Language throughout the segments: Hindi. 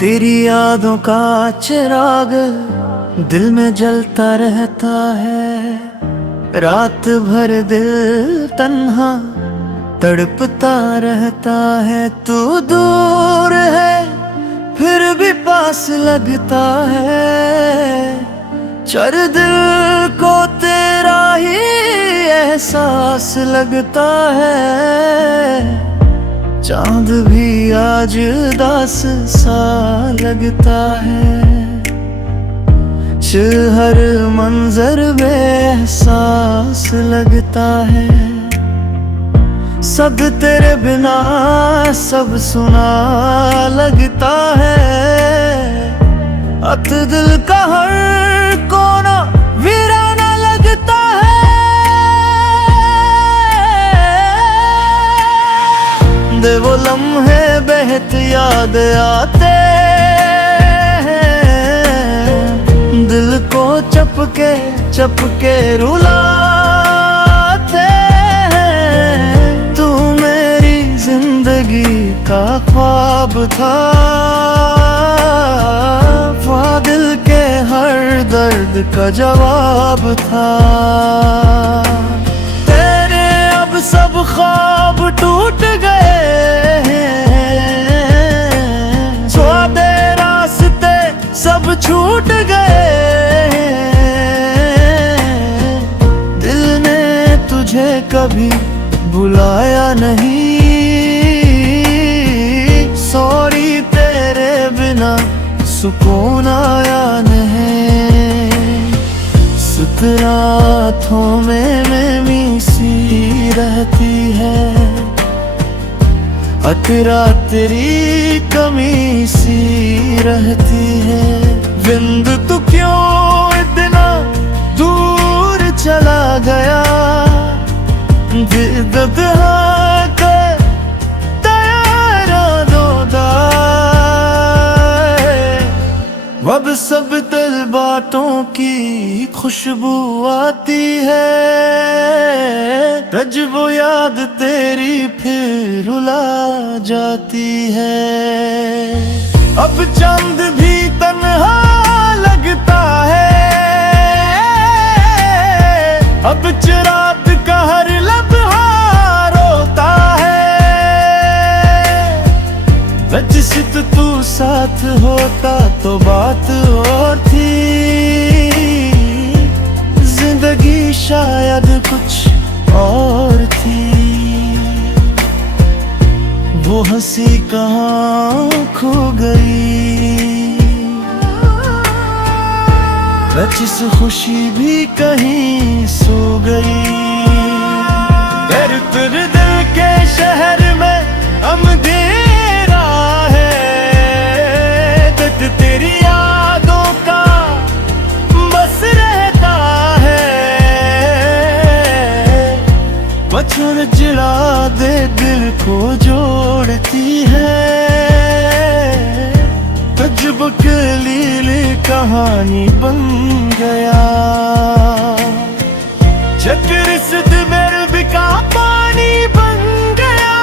तेरी यादों का चिराग दिल में जलता रहता है। रात भर दिल तन्हा तड़पता रहता है। तू दूर है फिर भी पास लगता है। चर दिल को तेरा ही एहसास लगता है। चांद भी आज उदास सा लगता है। हर मंजर बेएहसास लगता है। सब तेरे बिना सब सुना लगता है। अत दिल का हर कोना वीराना लगता है। दे वो लम्हे बेहद याद आते हैं। दिल को चपके रुलाते हैं। तू मेरी जिंदगी का ख्वाब था। दिल के हर दर्द का जवाब था। तेरे अब सब ख्वाब टूट गए हैं। स्वादे रास्ते सब छूट गए हैं। दिल ने तुझे कभी बुलाया नहीं। सॉरी तेरे बिना सुकून आया नहीं। सुतरातों में सी रहती है। अतरा तेरी कमी सी रहती है। विंद तू क्यों इतना दूर चला गया। दिद अब सब दिल बातों की खुशबू आती है। तज वो याद तेरी फिर रुला जाती है। अब चांद भी तन्हा लगता है। अब चिराग का हर लम्हा रोता है। जिस तू साथ होता तो बात और थी। जिंदगी शायद कुछ और थी। वो हंसी कहाँ खो गई। जिस खुशी भी कहीं सो गई। तेरे दिल के शहर में अंधेरा है। तेरी यादों का बस रहता है। बचपन चिढ़ा दे दिल को जोड़ती है। तजुब लीली कहानी बन गया। चक्र सिद्ध मेरे बिका पानी बन गया।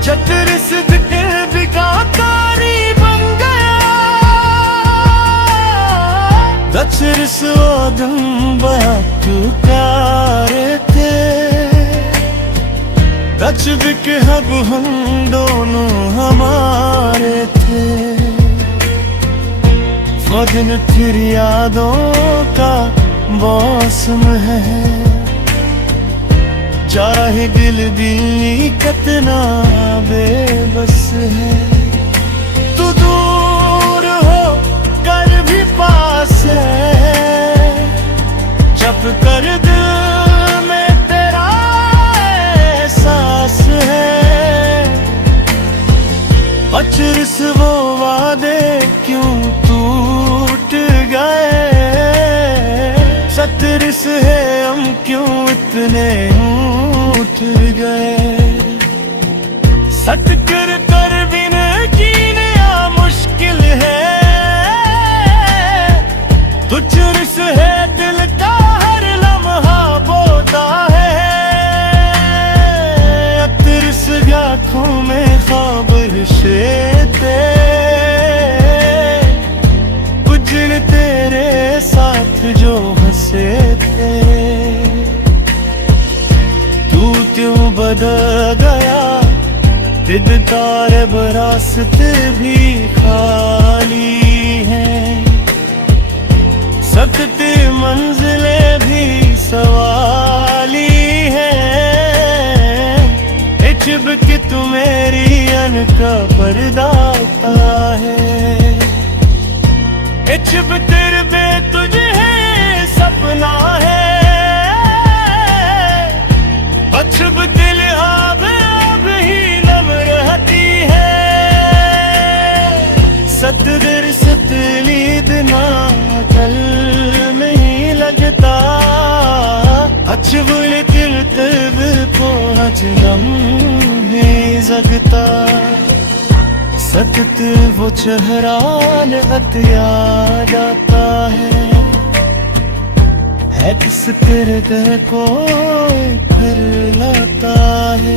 चक्र सिद्ध के बिका कारी बन गया। दचरिस ओदम तू प्यारे थे। दच बिक हब हम दोनों हमारे थे। दिन फिर यादों का मौसम है। चाहे दिल भी कितना बेबस है। तू दूर हो कर भी पास है। जब कर दिल में तेरा एहसास है। अचरस वो वादे क्यों टूट गए। सतरस है हम क्यों इतने उठ गए। सट कर बिन जीना मुश्किल है। तुझरस है दिल का हर लम्हा बोता है। अतरस आँखों में ख्वाब से बदल गया, दिदार बरासते भी खाली हैं, सकती मंजिलें भी सवाली हैं। इचब कि तू मेरी अन का पर्दा है, इचब तेरे बे तुझे है सपना है, बचब दिल अब ही नम रहती है। सतगर सतलीद ना तल नहीं लगता, अचबुल दिल तब को अजगम नहीं जगता। सतत वो चेहरा नहत याद आता है किस किरदार को फिर लाता है।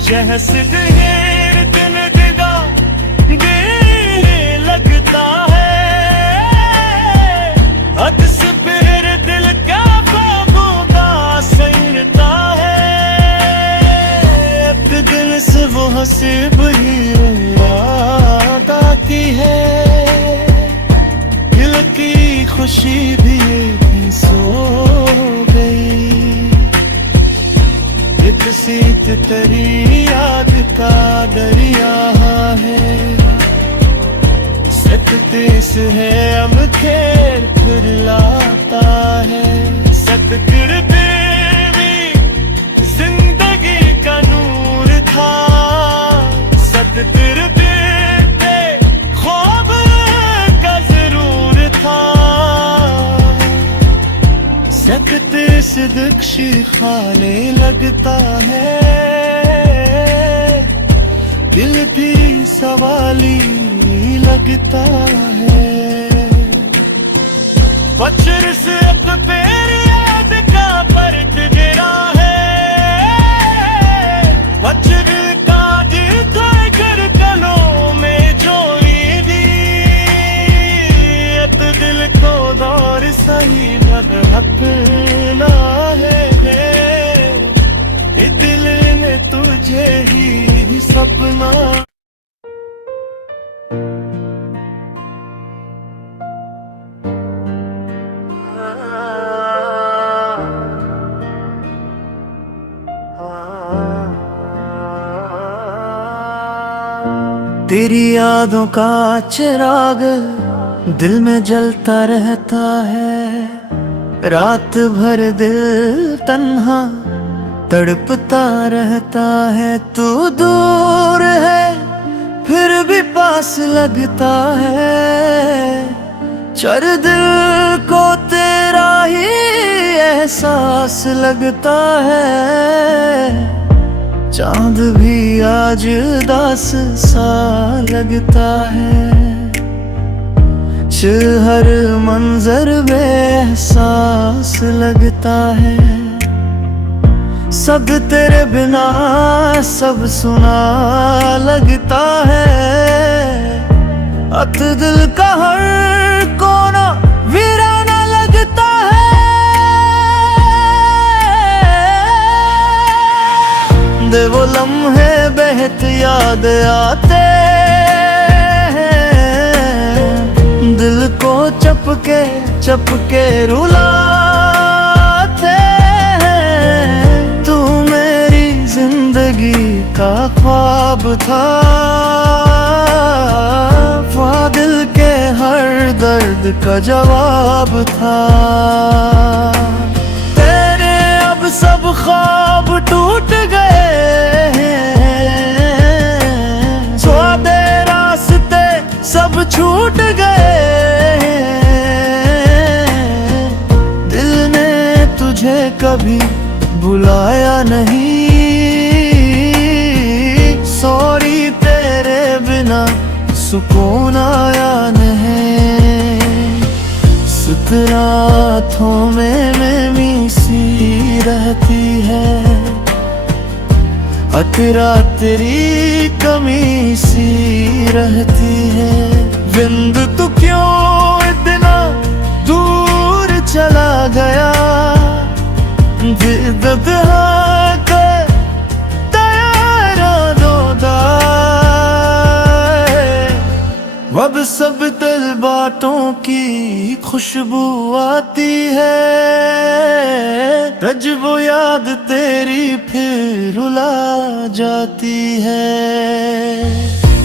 शहस गहर दिन दिगा दिल लगता है, अक्स फिर दिल का ख्वाबों संगता है। अब दिल से वो हंसी ही याद आती है, दिल की खुशी भी सो गई। एक सीत तेरी याद का दरिया है, सकते से है अब खेर फिर लाता है। सतकर बेबी जिंदगी का नूर था, सतकर बेबे ख्वाब का जरूर था। सकते से दक्षी खाने लगता है, दिल भी सवाली लगता है। बचर से अब तेरी याद का परत गिरा है, बचर का जीत कर गलों में जोड़ी दी। अब दिल को दौर सही अपना है, दिल ने तुझे ही सपना। तेरी यादों का चिराग दिल में जलता रहता है, रात भर दिल तन्हा तड़पता रहता है। तू दूर है फिर भी पास लगता है, चर दिल को तेरा ही एहसास लगता है। चांद भी आज उदास सा लगता है, हर मंजर बेएहसास लगता है। सब तेरे बिना सब सुना लगता है, अत दिल का हर कोना वीराना लगता है। दे वो लम्हे बेहद याद आते हैं, दिल को चपके रुलाते हैं। तू मेरी जिंदगी का ख्वाब था, दिल के हर दर्द का जवाब था। तेरे अब सब ख्वाब टूट गए हैं, स्वादे रास्ते सब छूट गए। दिल ने तुझे कभी बुलाया नहीं, सॉरी तेरे बिना सुकून आया नहीं। सुतरातों में नमी सी रहती है, अतरा तेरी कमी सी रहती है। विंद तू क्यों इतना दूर चला गया, दर्द अब सब दिल बातों की खुशबू आती है, तज वो याद तेरी फिर रुला जाती है।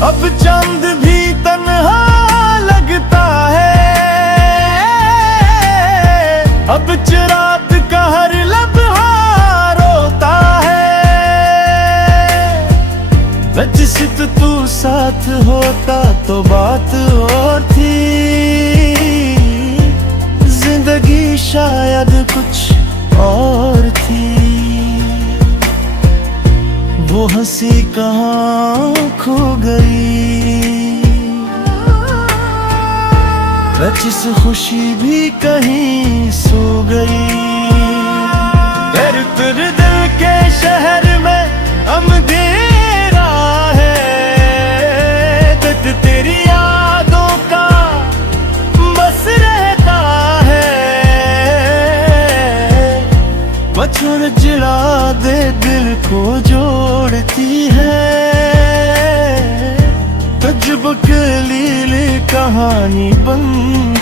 अब चांद भी तन्हा लगता है, अब चिराग का हर लम्हा रोता है। जिस तू साथ होता तो बात और थी, जिंदगी शायद कुछ और थी। वो हंसी कहाँ खो गई, जिस खुशी भी कहीं सो गई। तेरे दिल के शहर में अंधेरा है, तेरी यादों का बस रहता है। बचपन चिढ़ा दे दिल को जोड़ती है, तजुब लील कहानी बन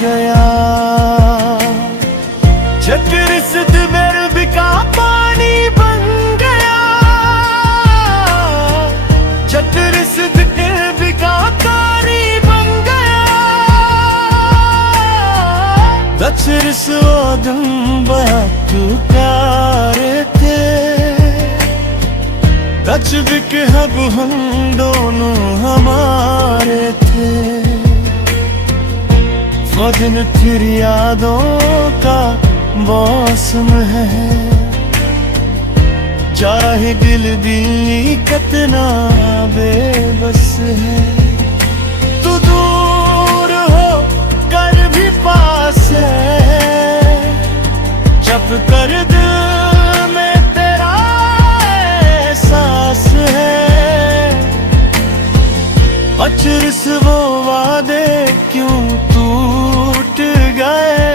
गया। चक्र सिद्ध मेरे बिका पानी बन गया, चक्र सिद्ध बिका तारी बन गया। दचर सोदम तू प्यारे थे, दच बिक हब हम दोनों हमारे थे। वो दिन फिर यादों का मौसम है, चाहे दिल दी कितना बेबस है। तू दूर हो कर भी पास है, जब कर दिल में तेरा एहसास है। अचरस वो वादे क्यों टूट गए,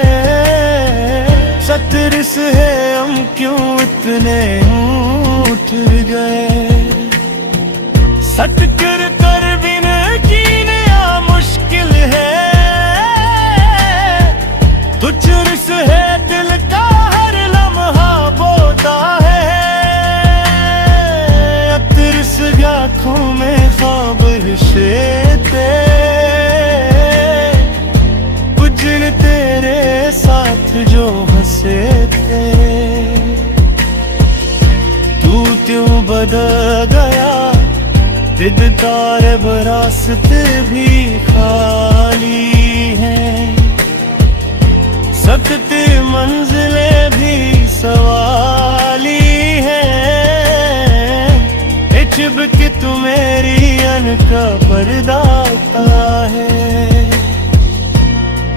सतरस है हम क्यों इतने उठ गए। सट कर बिन कीनिया मुश्किल है, तू चुरस है दिल का हर लम्हा बोता है। अतरस आँखों में ख्वाब शेते, जिन तेरे साथ जो हंसे थे। तू क्यों बदल गया, दीदार बरासते भी खाली हैं। सख्त मंजिलें भी सवाली हैं। इच्छब कि तू मेरी अन का पर्दाता है,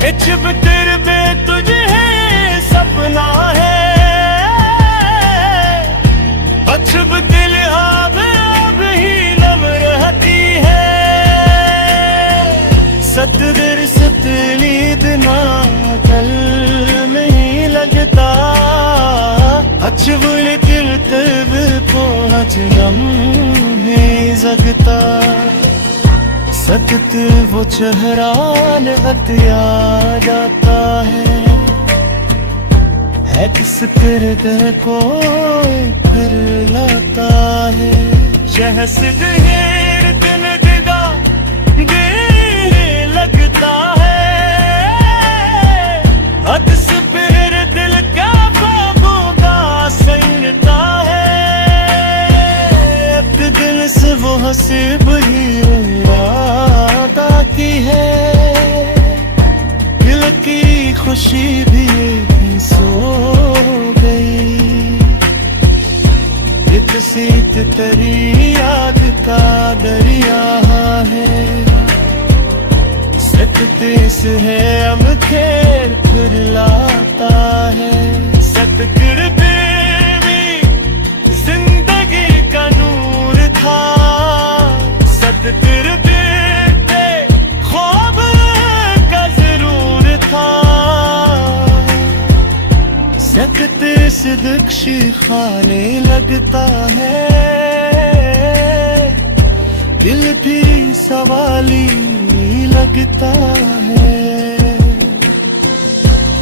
इच्छब तेरे बे तुझे है सपना है। अच्छब दिल अब ही नम रहती है, सतदिर सतलीद ना कल नहीं लगता। अच्छबुल दिल तब पहुँच गम नहीं जगता। सतत वो चेहरा नगत याद आता है किस किरदार को फिर लाता है। शहसद हीर दिन दिदा दिल लगता है, हदस फिर दिल का ख्वाबों का संगता है। अब दिल से वो हसीब ही वादा की है, दिल की खुशी भी सो गई। एक सीत तेरी याद का दरिया है, सकते से है हम खेर फिर लाता है। सतकर बेबी जिंदगी का नूर था, सतकर बेटे ख्वाब का जरूर था। सकते से दक्षी खाने लगता है, दिल भी सवाली लगता है।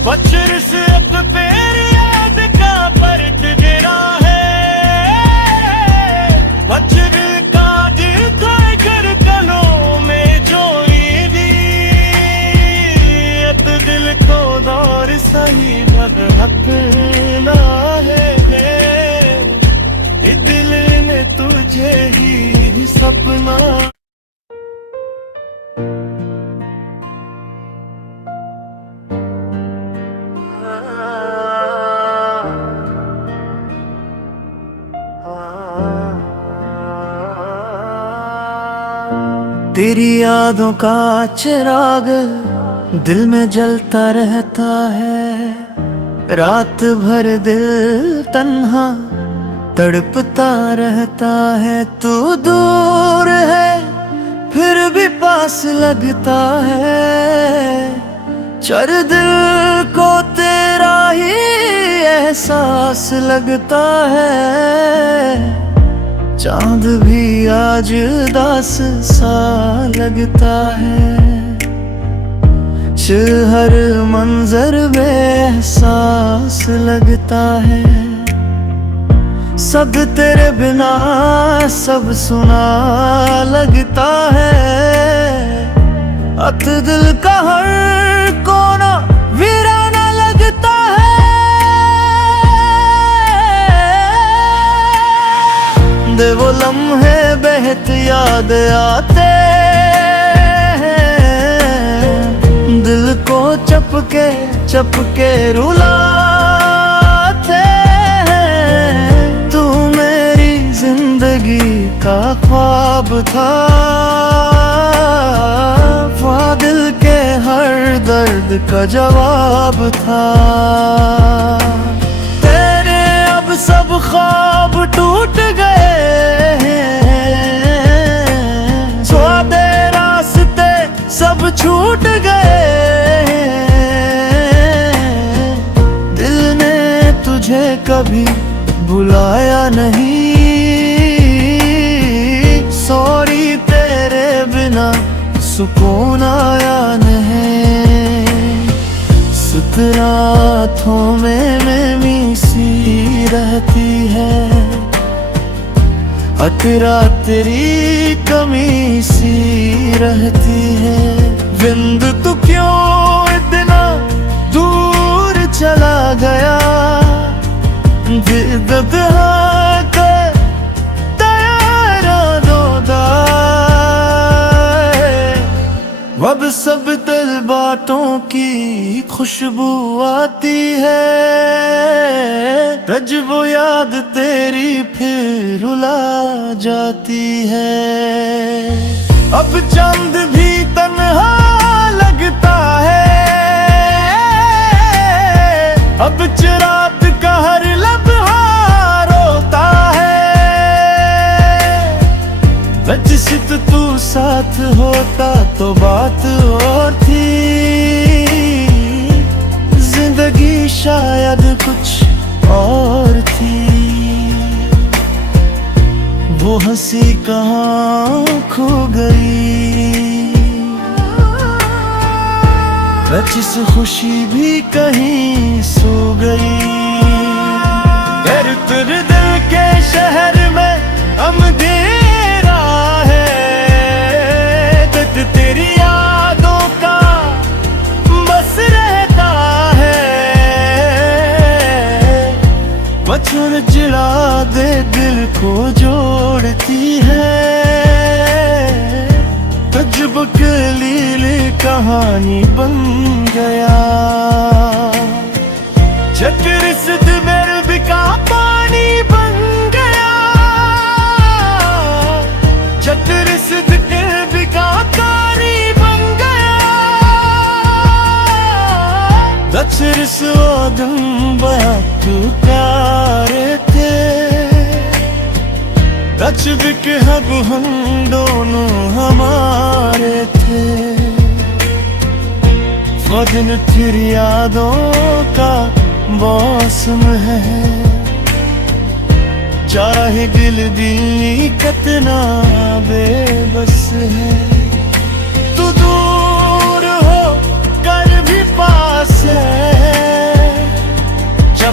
बचर से अब पैर याद का परत गिरा है। बचर का दिल था घर कलों में जोड़ी दी। अब दिल को दौर सही लगना है। दिल ने तुझे ही सपना। तेरी यादों का चिराग दिल में जलता रहता है। रात भर दिल तन्हा तड़पता रहता है। तू दूर है फिर भी पास लगता है। चर दिल को तेरा ही एहसास लगता है। चांद भी आज उदास सा लगता है। हर मंजर बेएहसास लगता है। सब तेरे बिना सब सुना लगता है। अत दिल का हर कोना वीराना लगता है। दे वो लम्हे बेहद याद आते हैं। दिल को चपके रुलाते हैं। तू मेरी जिंदगी का ख्वाब था। दिल के हर दर्द का जवाब था। तेरे अब सब ख्वाब टूट गए हैं। स्वादे रास्ते सब छूट गए हैं। दिल ने तुझे कभी बुलाया नहीं। सॉरी तेरे बिना सुकून आया नहीं। सुतरातों में मैं सी रहती है। अतरा तेरी कमी सी रहती है। विंद तू क्यों इतना दूर चला गया। जिद्द अब सब दिल बातों की खुशबू आती है। रज वो याद तेरी फिर रुला जाती है। अब चांद भी तन्हा लगता है। अब रात का हर लम्हा रोता है। जिस तू साथ होता तो बात और थी। जिंदगी शायद कुछ और थी। वो हंसी कहाँ खो गई। जिस खुशी भी कहीं सो गई। तेरे दिल के शहर में अंधेरा है। तेरी यादों का बस रहता है। बचपन चिढ़ा दे दिल को जोड़ती है। तजुब के लीले कहानी बन गया। चक्र सिद्ध मेरे बिका पानी बन गया। चक्र सिद्ध के बिका पानी बन गया। दक्षिण स्वागम बया तू प्यारे थे। दक्ष के हब हम दोनों हमारे थे। वजन फिर यादों का मौसम है। चाहे दिल दी कितना बेबस है। तू दूर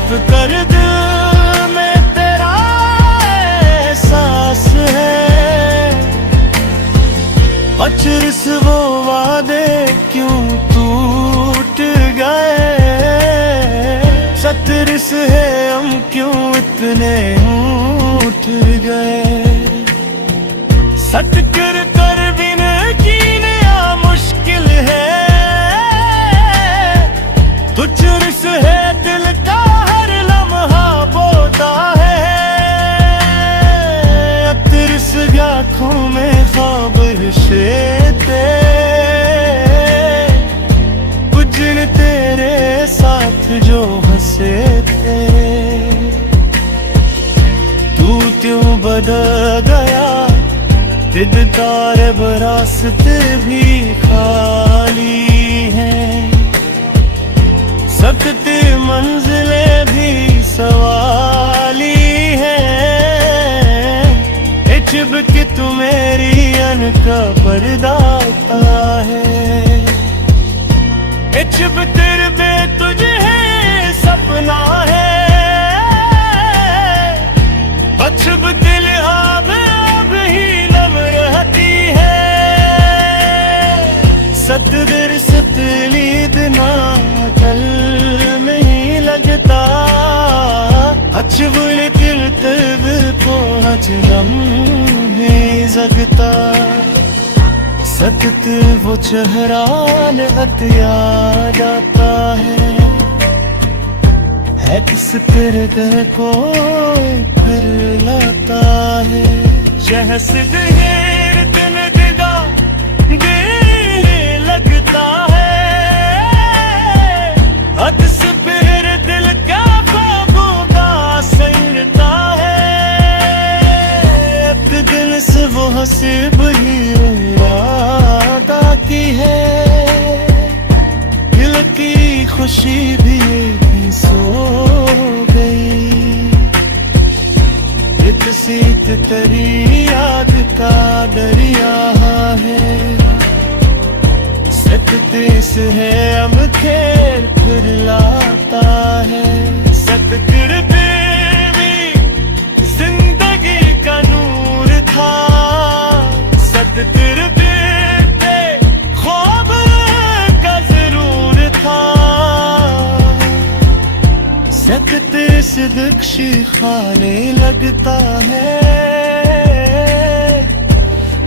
छुप कर दिल में तेरा एहसास है। अचरस वो वादे क्यों टूट गए, सतरस है हम क्यों इतने उठ गए। सट कर बिन जीना मुश्किल है, तुझरस है दिल का हर लम्हा बोता है। अतरस आँखों में ख्वाब शेते, कुछ दिन तेरे साथ जो हंसे थे। तू क्यों बदल गया, दिलदार बरासते भी खाली हैं, सकते मंजिलें भी सवाली हैं। इचब के तू मेरी अन का पर्दाता है, इचब तेरे बे तुझे है सपना है। अचब दिल अब ही नम रहती है, सतदर सतलीद ना कल नहीं लगता। अचबुल दिल तब को अचरम नहीं जगता। सतत वो चेहरा नहत याद आता है किस तेरे दिल को फिर लाता है। शहस देर दिन दिगा दिल लगता है, अदस फिर दिल क्या ख्वाबों का संगता है। एक दिन से वो हसीब ही इरादा की है, दिल की खुशी भी सो गई। सीत तेरी याद का दरिया है, सततेस है हम खेल फिर लाता है। सतकर भी जिंदगी का नूर था, सतकर भी ख्वाब का जरूर था। सकते सिदक्शी खाने लगता है,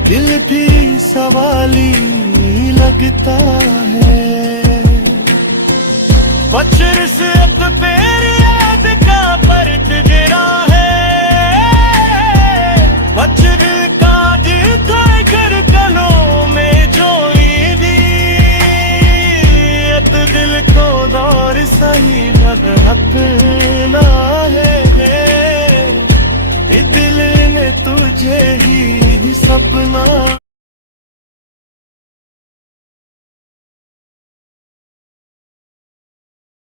दिल भी सवाली लगता है। बचर से अब पे